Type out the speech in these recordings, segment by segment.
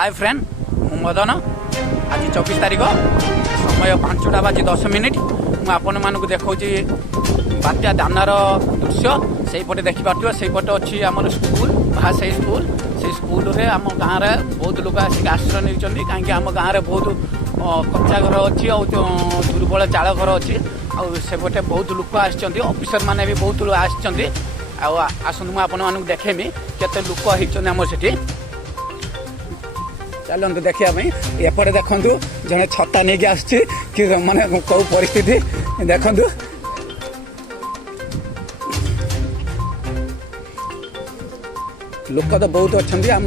Hi friend Madan आज 24 तारीख समय 5टा बाजी 10 मिनिट मुझे आपण मानक देखा बात्या दानार दृश्य से पटे देखिपे से पटे अच्छी आम स्कूल भाई से स्कूल रे आम गाँव में बहुत लोग आसिक आश्रय नहीं कहीं आम गाँव में बहुत कच्चा घर अच्छी दुर्बल चाल घर अच्छी आउटे बहुत लोक आफिसर मैंने भी बहुत लोग आसतु मुझे देखेमी केते लोक होम से चलते देखापी एपटे देखु जड़े छता नहीं आस माने कौ परिस्थिति देखु लोक तो बहुत अच्छा आम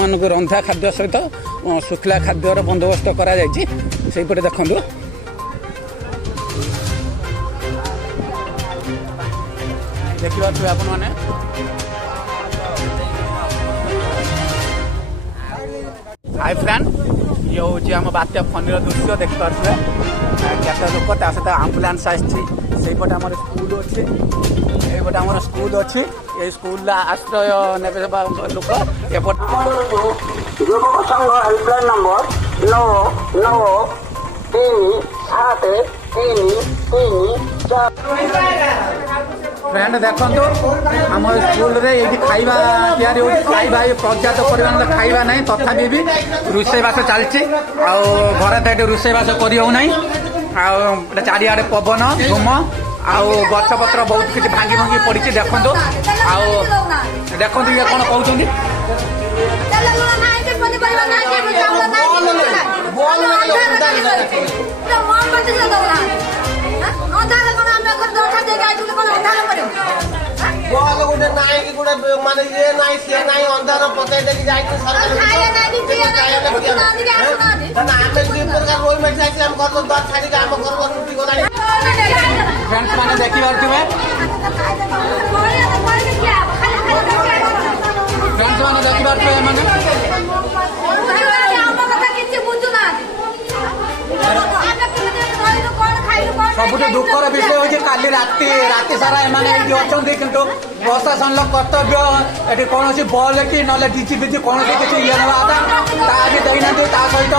मानक रंधा खाद्य सहित शुखला खाद्यर बंदोबस्त करपटे देखु देखिए आपण मैंने हाय फ्रेंड ये हूँ आम बात्या फनी दृश्य देखिपे केते लोक सहित आम्बुलांस आसपटे आम स्कूल अच्छे ये आम स्कूल अच्छी ये स्कूल आश्रय ने लोक युवक संघ हेल्पलाइन नंबर 9937334 फ्रेंड देखो आम स्कूल रे ये खाइबा तैयारी हो खाइबा पर्याप्त परिमाण खाइबा नहीं तथापि भी रोषेईबास चलती घर तो रोषेईबास कर चारिआडे पवन धूम गछ पत्र बहुत किसी भांगी भांगी पड़ी देखो देखो ये कौन कहते बॉल गोटे नाई कि गोटे माने ये नाई से नाई अंधार पते देखि जाई तो सरकार ना आमे की प्रकार रोल में जाई हम घर को दस छाड़ी काम कर छुट्टी गलानी फ्रेंड्स माने देखि पारथिबे फ्रेंड्स माने देखि पारथिबे माने सबुठ दुखर विषय हो काली राति सारा एमाने अच्छा किंतु प्रशासन कर्तव्य ये कौन बल कि ना डीजी फिजी कौन किसी ये ना देना सहित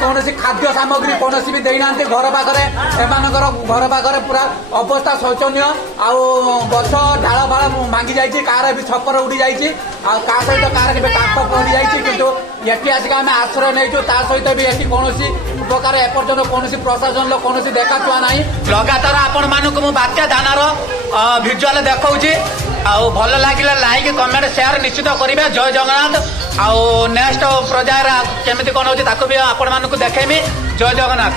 कौन खाद्य सामग्री कौन भी देना घर पाखे एम घर पाखे पूरा अवस्था शोचनीय गछ ढाल फाड़ भांगी जाइए कार भी छपर उड़ी जाइए सहित कार टाप पड़ी जाइए किंतु ये आसिक आम आश्रय नहीं सहित भी ये कौन प्रकार एपर्यंत कौन प्रशासन कौन देखा ना लगातार आपण मानक मु बात्या दानार भिजुआल देखौछि भल लगे लाइक कमेंट शेयर निश्चित करेंगे जय जगन्नाथ नेक्स्ट पर्यायर केमी कौन हो भी आपण मानक देखेमी जय जगन्नाथ।